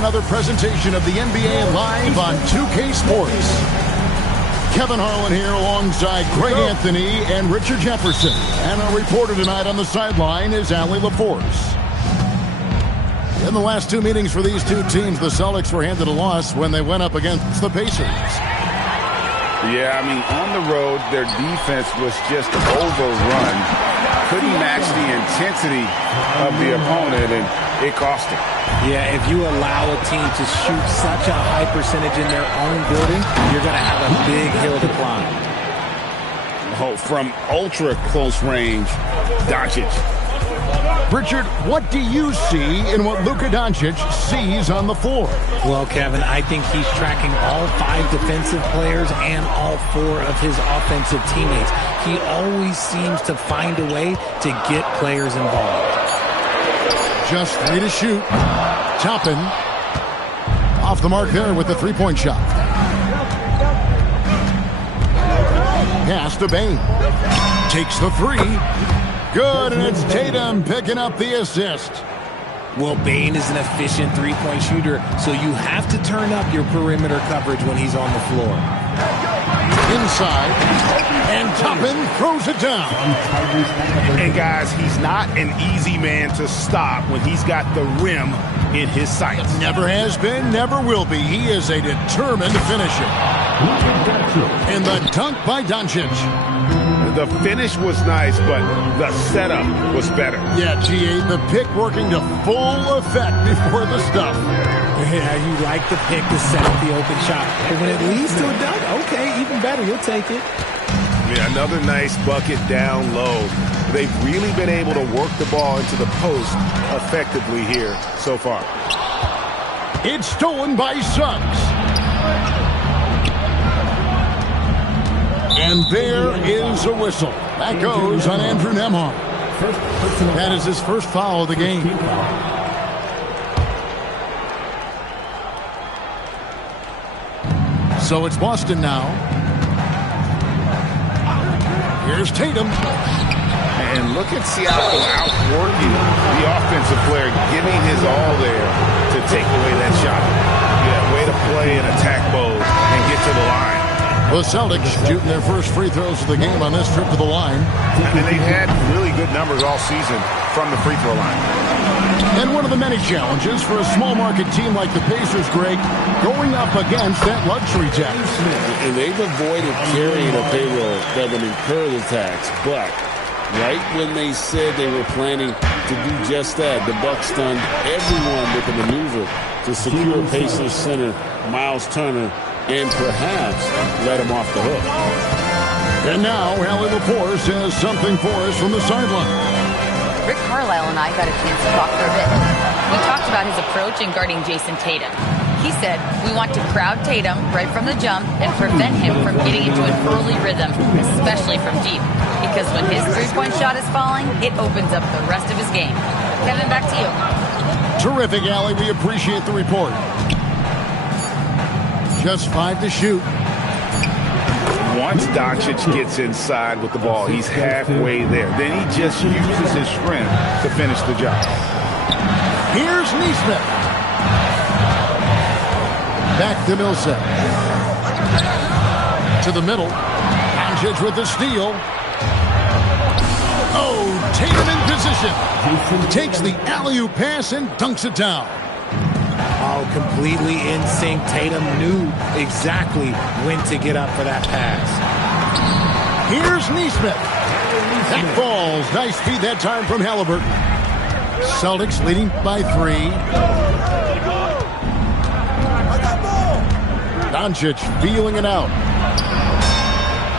Another presentation of the NBA live on 2K Sports. Kevin Harlan here alongside Greg Anthony and Richard Jefferson. And our reporter tonight on the sideline is Allie LaForce. In the last two meetings for these two teams, the Celtics were handed a loss when they went up against the Pacers. Yeah, I mean, on the road, their defense was just overrun. Couldn't match the intensity of the opponent, and it cost them. Yeah, if you allow a team to shoot such a high percentage in their own building, you're going to have a big hill to climb. Oh, from ultra close range, Doncic. Richard, what do you see in what Luka Doncic sees on the floor? Well, Kevin, I think he's tracking all 5 defensive players and all 4 of his offensive teammates. He always seems to find a way to get players involved. Just 3 to shoot. Toppin off the mark there with the three-point shot. Pass to Bane. Takes the 3. Good, and it's Tatum picking up the assist. Well, Bane is an efficient three-point shooter, so you have to turn up your perimeter coverage when he's on the floor. Inside, and Toppin throws it down. And guys, he's not an easy man to stop when he's got the rim in his sights. Never has been, never will be. He is a determined finisher. And the dunk by Doncic. The finish was nice, but the setup was better. Yeah, G8, the pick working to full effect before the stuff. Yeah, you like the pick to set up the open shot. But when it leads to a dunk, okay, even better, you'll take it. Yeah, another nice bucket down low. They've really been able to work the ball into the post effectively here so far. It's stolen by Suggs. And there is a whistle. That goes on Andrew Nembhard. That is his first foul of the game. So it's Boston now. Here's Tatum. And look at Siakam outworking the offensive player, giving his all there to take away that shot. Yeah, way to play in attack mode and get to the line. The Celtics shooting their first free throws of the game on this trip to the line. And they've had really good numbers all season from the free throw line. And one of the many challenges for a small market team like the Pacers, Greg, going up against that luxury tax. And they've avoided carrying a payroll that would incur the tax. But right when they said they were planning to do just that, the Bucks stunned everyone with a maneuver to secure Pacers center Miles Turner and perhaps let him off the hook. And now, Allie LaForce has something for us from the sideline. Rick Carlisle and I got a chance to talk for a bit. We talked about his approach in guarding Jason Tatum. He said, we want to crowd Tatum right from the jump and prevent him from getting into an early rhythm, especially from deep. Because when his three-point shot is falling, it opens up the rest of his game. Kevin, back to you. Terrific, Allie. We appreciate the report. Just 5 to shoot. Once Doncic gets inside with the ball, he's halfway there. Then he just uses his strength to finish the job. Here's Neesmith. Back to Millsap. To the middle. Doncic with the steal. Oh, Tatum in position. Takes the alley-oop pass and dunks it down. Oh, completely in sync. Tatum knew exactly when to get up for that pass. Here's Neesmith. That falls. Nice feed that time from Halliburton. Celtics leading by 3. Doncic feeling it out.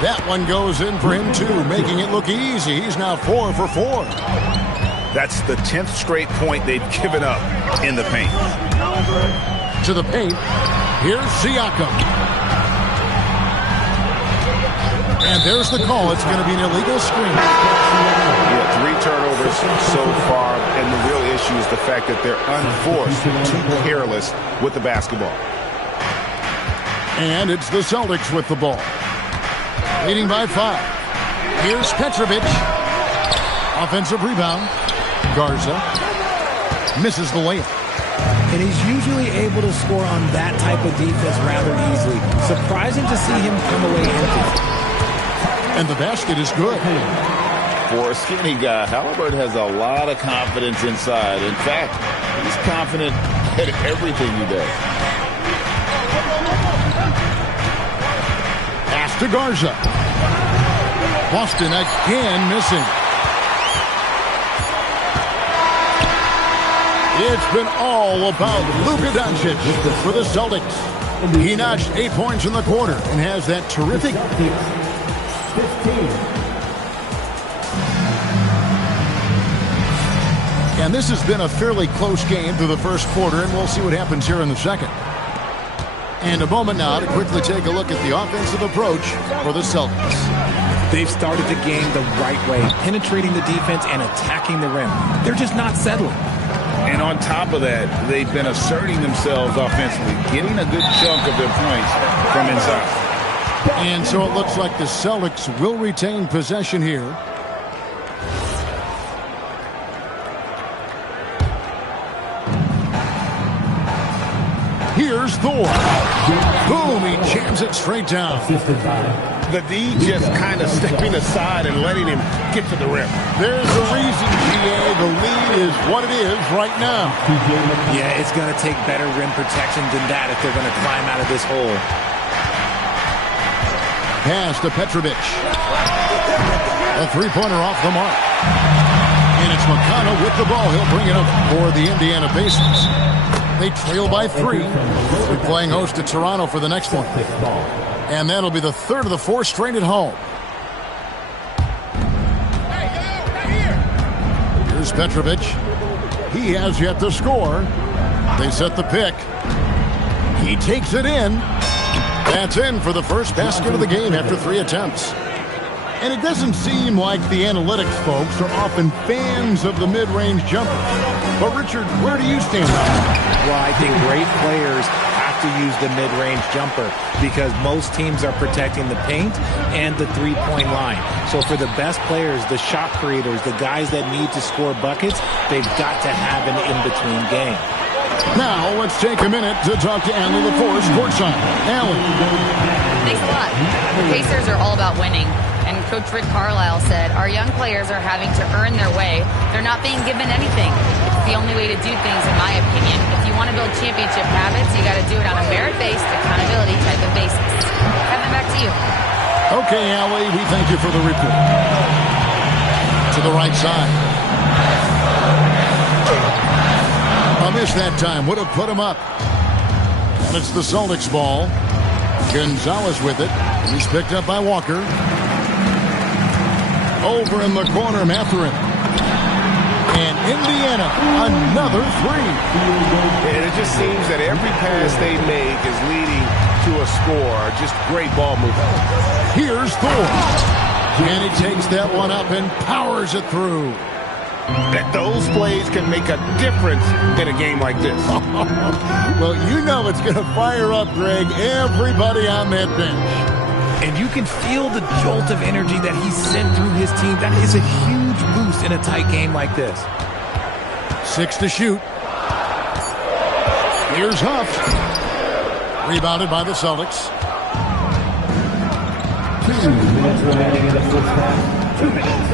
That one goes in for him too, making it look easy. He's now 4 for 4. That's the 10th straight point they've given up in the paint. To the paint. Here's Siakam. And there's the call. It's going to be an illegal screen. Yeah, 3 turnovers so far, and the real issue is the fact that they're unforced, too careless with the basketball. And it's the Celtics with the ball. Leading by 5. Here's Petrovic. Offensive rebound. Garza misses the layup. And he's usually able to score on that type of defense rather easily. Surprising to see him come away empty. And the basket is good. For a skinny guy, Halliburton has a lot of confidence inside. In fact, he's confident at everything he does. Pass to Garza. Boston again missing. It's been all about Luka Doncic for the Celtics. He notched 8 points in the quarter and has that terrific... And this has been a fairly close game through the first quarter, and we'll see what happens here in the second. And a moment now to quickly take a look at the offensive approach for the Celtics. They've started the game the right way, penetrating the defense and attacking the rim. They're just not settling. And on top of that, they've been asserting themselves offensively, getting a good chunk of their points from inside. And so it looks like the Celtics will retain possession here. Here's Thor. Boom, he jams it straight down. The D just kind of stepping aside and letting him get to the rim. There's a reason, GA. The lead is what it is right now. Yeah, it's going to take better rim protection than that if they're going to climb out of this hole. Pass to Petrovic. A three-pointer off the mark. And it's McConnell with the ball. He'll bring it up for the Indiana Pacers. They trail by 3. They're playing host to Toronto for the next one. And that'll be the third of the 4 straight at home. Here's Petrovic. He has yet to score. They set the pick. He takes it in. That's in for the first basket of the game after 3 attempts. And it doesn't seem like the analytics folks are often fans of the mid-range jumper. But, Richard, where do you stand on that? Well, I think great players have to use the mid-range jumper because most teams are protecting the paint and the three-point line. So for the best players, the shot creators, the guys that need to score buckets, they've got to have an in-between game. Now, let's take a minute to talk to Allie LaForce courtside. Allie. Thanks a lot. The Pacers are all about winning. And Coach Rick Carlisle said, our young players are having to earn their way. They're not being given anything. It's the only way to do things, in my opinion. If you want to build championship habits, you got to do it on a merit-based, accountability type of basis. Kevin, back to you. Okay, Allie, we thank you for the report. To the right side. A miss that time. Would have put him up. And it's the Celtics ball. Gonzalez with it. He's picked up by Walker. Over in the corner, Mathurin. And Indiana, another 3. And it just seems that every pass they make is leading to a score. Just great ball movement. Here's Thor. And he takes that one up and powers it through. That those plays can make a difference in a game like this. Well, you know it's going to fire up, Greg, everybody on that bench. And you can feel the jolt of energy that he sent through his team. That is a huge boost in a tight game like this. 6 to shoot. Here's Huff. Rebounded by the Celtics. 2 minutes remaining in the first half. 2 minutes.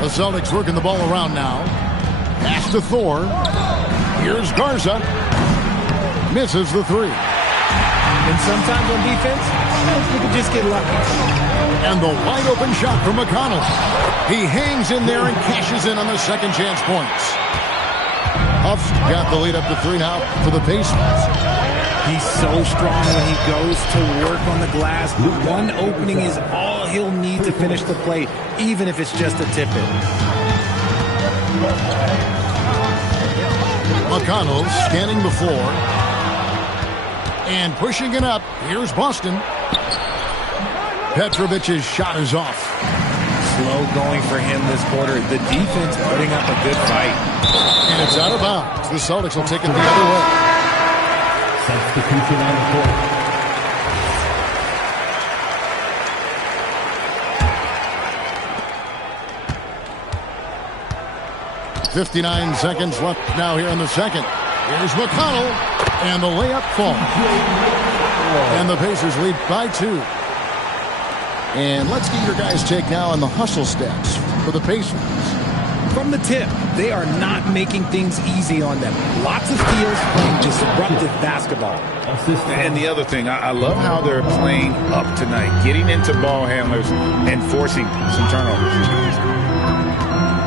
The Celtics working the ball around now. Pass to Thor. Here's Garza. Misses the 3. And sometimes on defense, you can just get lucky. And the wide open shot from McConnell. He hangs in there and cashes in on the second chance points. Huff's got the lead up to 3 now for the Pacers. He's so strong when he goes to work on the glass. One opening is all he'll need to finish the play, even if it's just a tip-in. McConnell scanning the floor. And pushing it up. Here's Boston. Petrovic's shot is off. Slow going for him this quarter. The defense putting up a good fight. And it's out of bounds. The Celtics will take it the other way. Substitution on the court. 59 seconds left now here in the second. Here's McConnell, and the layup falls. And the Pacers lead by 2. And let's get your guys' take now on the hustle stats for the Pacers. From the tip, they are not making things easy on them. Lots of steals, playing disruptive basketball. And the other thing, I love how they're playing up tonight, getting into ball handlers and forcing some turnovers.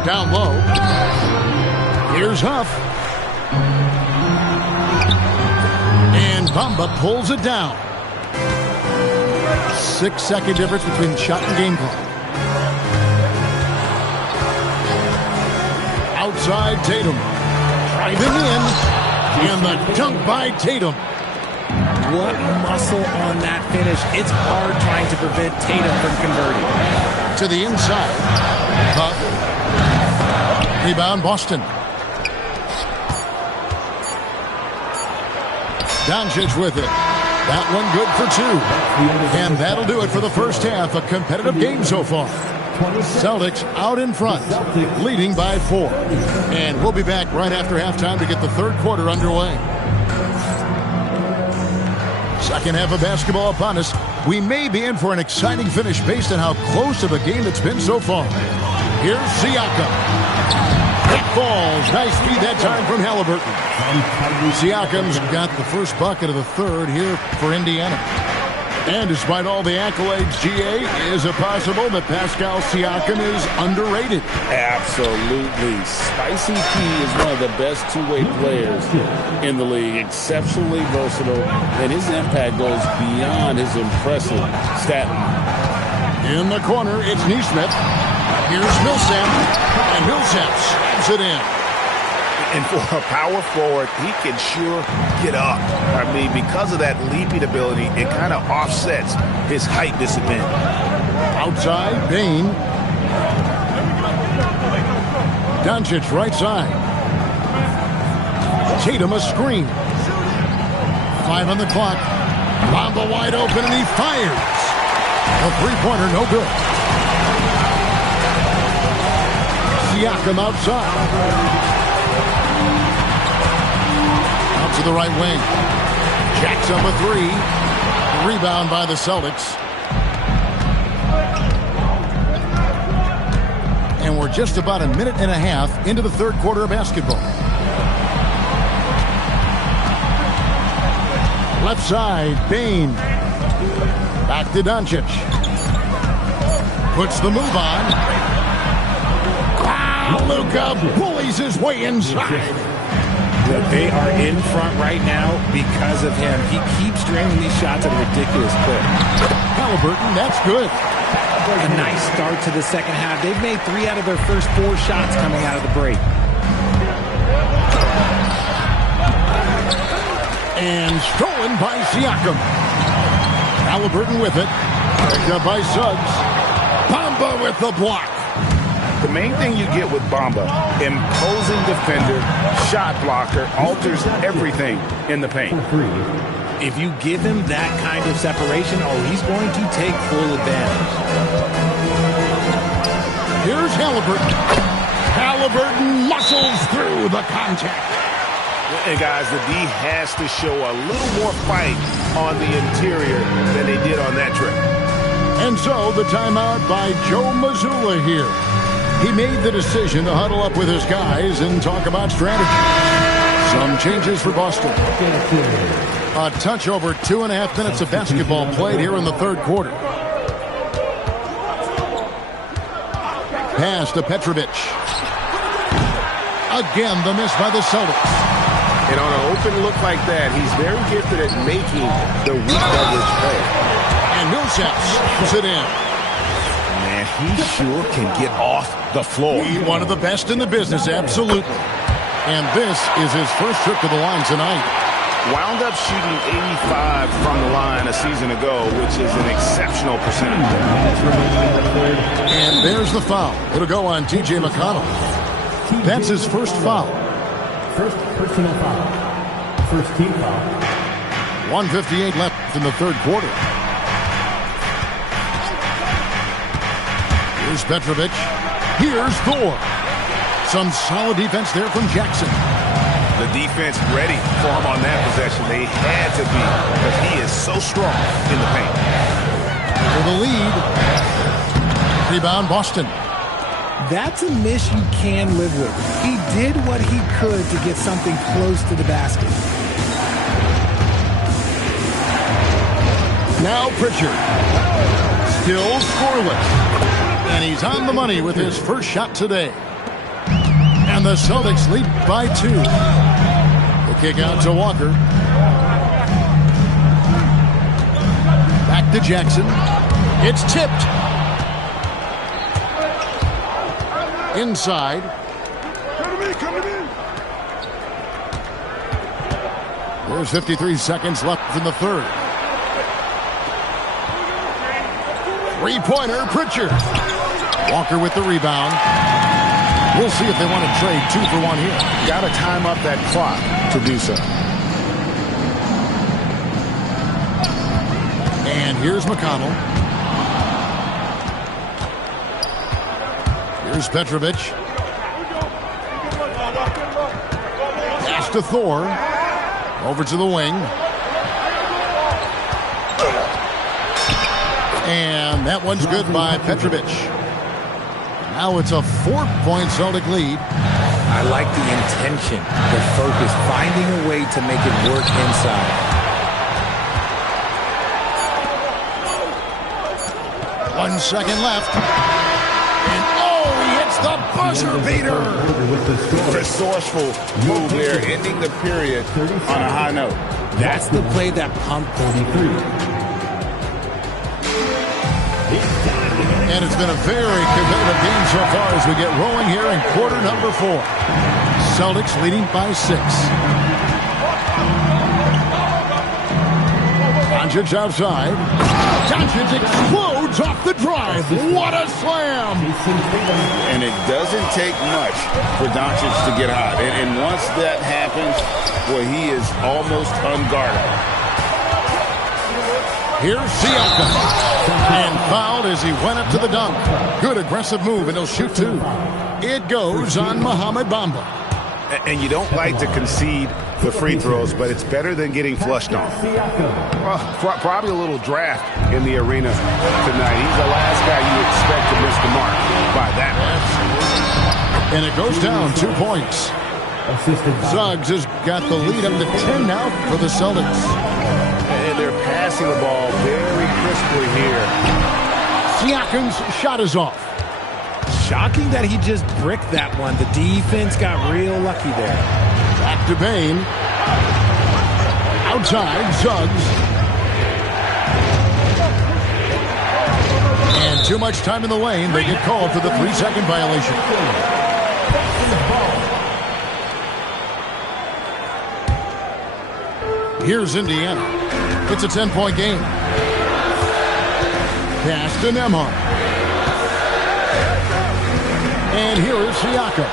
Down low. Here's Huff. And Bamba pulls it down. 6-second difference between shot and game clock. Outside Tatum. Driving in. And the dunk by Tatum. What muscle on that finish. It's hard trying to prevent Tatum from converting. To the inside. Huff. Rebound Boston. Doncic with it. That one good for 2. And that'll do it for the first half. A competitive game so far. Celtics out in front, leading by 4. And we'll be back right after halftime to get the third quarter underway. Second half of basketball upon us. We may be in for an exciting finish based on how close to the game it's been so far. Here's Siakam. It falls. Nice feed that time from Halliburton. Siakam's got the first bucket of the third here for Indiana. And despite all the accolades, GA, is it possible that Pascal Siakam is underrated? Absolutely. Spicy P is one of the best two-way players in the league. Exceptionally versatile, and his impact goes beyond his impressive stat line. In the corner, it's Neesmith. Here's Millsap, and Millsap slams it in. And for a power forward, he can sure get up. I mean, because of that leaping ability, it kind of offsets his height disadvantage. Outside, Bane. Doncic right side. Tatum a screen. 5 on the clock. Bamba wide open, and he fires. A three-pointer, no good. Siakam outside. To the right wing. Jacks up a 3. Rebound by the Celtics. And we're just about a minute and a half into the third quarter of basketball. Left side, Bane. Back to Doncic. Puts the move on. Luka bullies his way inside. They are in front right now because of him. He keeps draining these shots at a ridiculous clip. Halliburton, that's good. A nice start to the second half. They've made 3 out of their first 4 shots coming out of the break. And stolen by Siakam. Halliburton with it. Picked up by Suggs. Bamba with the block. The main thing you get with Bamba, imposing defender, shot blocker, alters everything in the paint. If you give him that kind of separation, he's going to take full advantage. Here's Halliburton. Halliburton muscles through the contact. And guys, the D has to show a little more fight on the interior than they did on that trip. And so the timeout by Joe Mazzulla here. He made the decision to huddle up with his guys and talk about strategy. Some changes for Boston. A touch over 2.5 minutes of basketball played here in the third quarter. Pass to Petrovic. Again, the miss by the Celtics. And on an open look like that, he's very gifted at making the weak coverage play. And Millsap puts it in. Man, he sure can get off the floor. He's one of the best in the business, absolutely. And this is his first trip to the line tonight. Wound up shooting 85 from the line a season ago, which is an exceptional percentage. And there's the foul. It'll go on T.J. McConnell. That's his first foul. First personal foul. First team foul. 1:58 left in the third quarter. Here's Petrovic. Here's Thor. Some solid defense there from Jackson. The defense ready for him on that possession. They had to be because he is so strong in the paint. For the lead. Rebound, Boston. That's a miss you can live with. He did what he could to get something close to the basket. Now Pritchard. Still scoreless. And he's on the money with his first shot today. And the Celtics lead by 2. The kick out to Walker. Back to Jackson. It's tipped. Inside. There's 53 seconds left in the third. Three-pointer, Pritchard. Walker with the rebound. We'll see if they want to trade 2 for 1 here. Got to time up that clock to do so. And here's McConnell. Here's Petrovic. Pass to Thor. Over to the wing. And that one's good by Petrovic. Now it's a 4-point Celtic lead. I like the intention, the focus, finding a way to make it work inside. One second left. And he hits the buzzer beater. Resourceful move there, ending the period on a high note. That's the play that pumped them. And it's been a very competitive game so far as we get rolling here in quarter number 4. Celtics leading by 6. Doncic outside. Doncic explodes off the drive. What a slam! And it doesn't take much for Doncic to get hot. And once that happens, well, he is almost unguardable. Here's Siakam. And fouled as he went up to the dunk. Good aggressive move, and he'll shoot 2. It goes on Mohamed Bamba. And you don't like to concede the free throws, but it's better than getting flushed on. Probably a little draft in the arena tonight. He's the last guy you expect to miss the mark by that much. And it goes down 2 points. Suggs has got the lead up to 10 now for the Celtics. And they're passing the ball very crisply here. Siakam's shot is off. Shocking that he just bricked that one. The defense got real lucky there. Back to Bain. Outside, Suggs. And too much time in the lane. They get called for the 3-second violation. Here's Indiana. It's a 10-point game. Pass to Nembhard. And here is Siakam.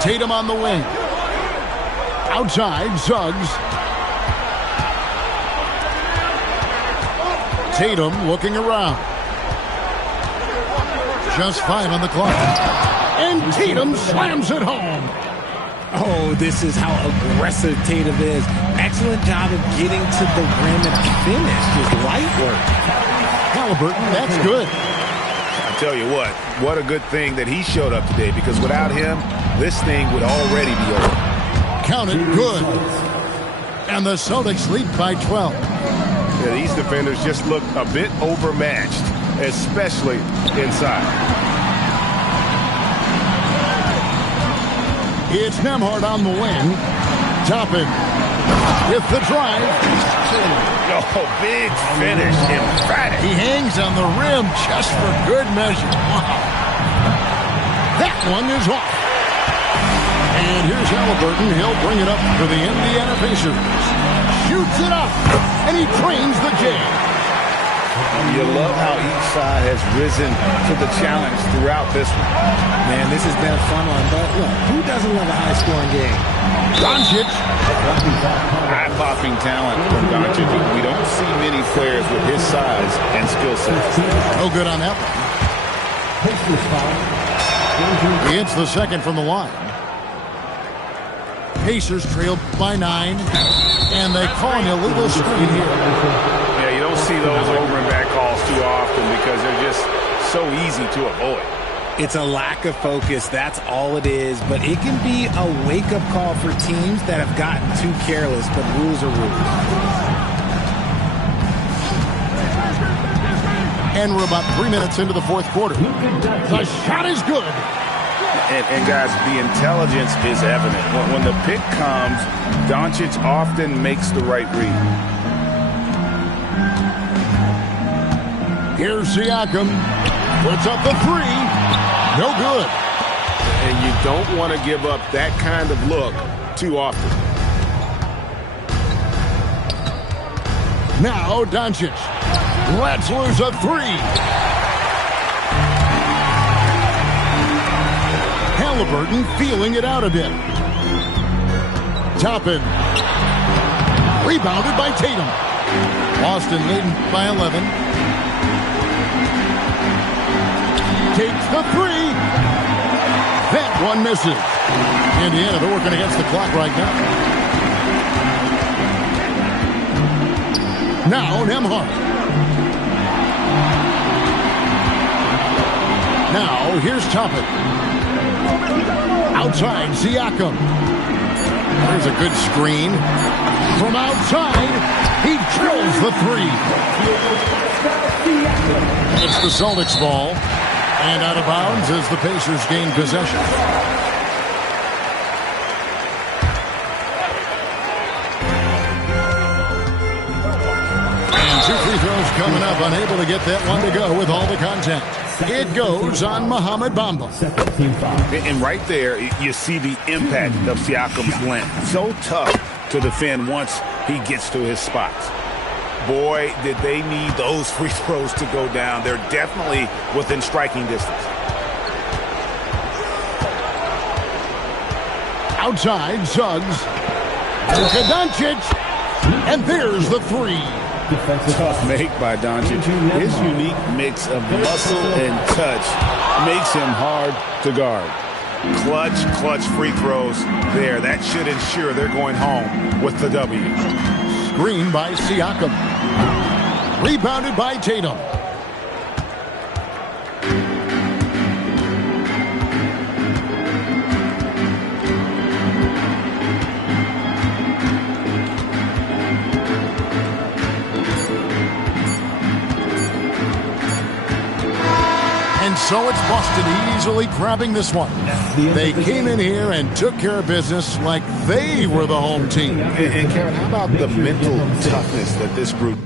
Tatum on the wing. Outside, Suggs. Tatum looking around. Just 5 on the clock. And Tatum slams it home. Oh, this is how aggressive Tatum is. Excellent job of getting to the rim and finish. Just light work. Halliburton, that's good. I tell you what a good thing that he showed up today, because without him, this thing would already be over. Counted good. And the Celtics lead by 12. Yeah, these defenders just look a bit overmatched, especially inside. It's Nembhard on the wing. Toppin with the drive. Oh, big finish. Emphatic. He hangs on the rim just for good measure. Wow. That one is off. And here's Halliburton. He'll bring it up for the Indiana Pacers. Shoots it up. And he trains the game. You love how each side has risen to the challenge throughout this one. Man, this has been a fun one, but look, who doesn't love a high-scoring game? Doncic. Eye-popping talent from Doncic. We don't see many players with his size and skill set. No good on that one. Pacers foul. He hits the second from the line. Pacers trail by 9, and they call an illegal screen here. Yeah, you don't see those over and back calls too often because they're just so easy to avoid. It's a lack of focus. That's all it is. But it can be a wake-up call for teams that have gotten too careless. But rules are rules. And we're about 3 minutes into the fourth quarter. The shot is good. And guys, the intelligence is evident. When the pick comes, Doncic often makes the right read. Here's Siakam. Puts up the 3. No good. And you don't want to give up that kind of look too often. Now Doncic. Let's lose a 3. Halliburton feeling it out a bit. Toppin. Rebounded by Tatum. Boston leading by 11. Takes the 3. That one misses. Indiana, they're working against the clock right now. Now Nembhard. Now here's Toppin. Outside, Siakam. There's a good screen. From outside, he drills the 3. It's the Celtics ball. And out of bounds as the Pacers gain possession. And 2 free throws coming up. Unable to get that one to go with all the contact. It goes on Mohamed Bamba. And right there, you see the impact of Siakam's length. So tough to defend once he gets to his spots. Boy, did they need those free throws to go down. They're definitely within striking distance. Outside, Suggs. Luka Doncic. And there's the 3. Tough make by Doncic. His unique mix of muscle and touch makes him hard to guard. Clutch free throws there. That should ensure they're going home with the W. Screen by Siakam. Rebounded by Tatum. And so it's Boston easily grabbing this one. They came in here and took care of business like they were the home team. And Kevin, how about the mental toughness that this group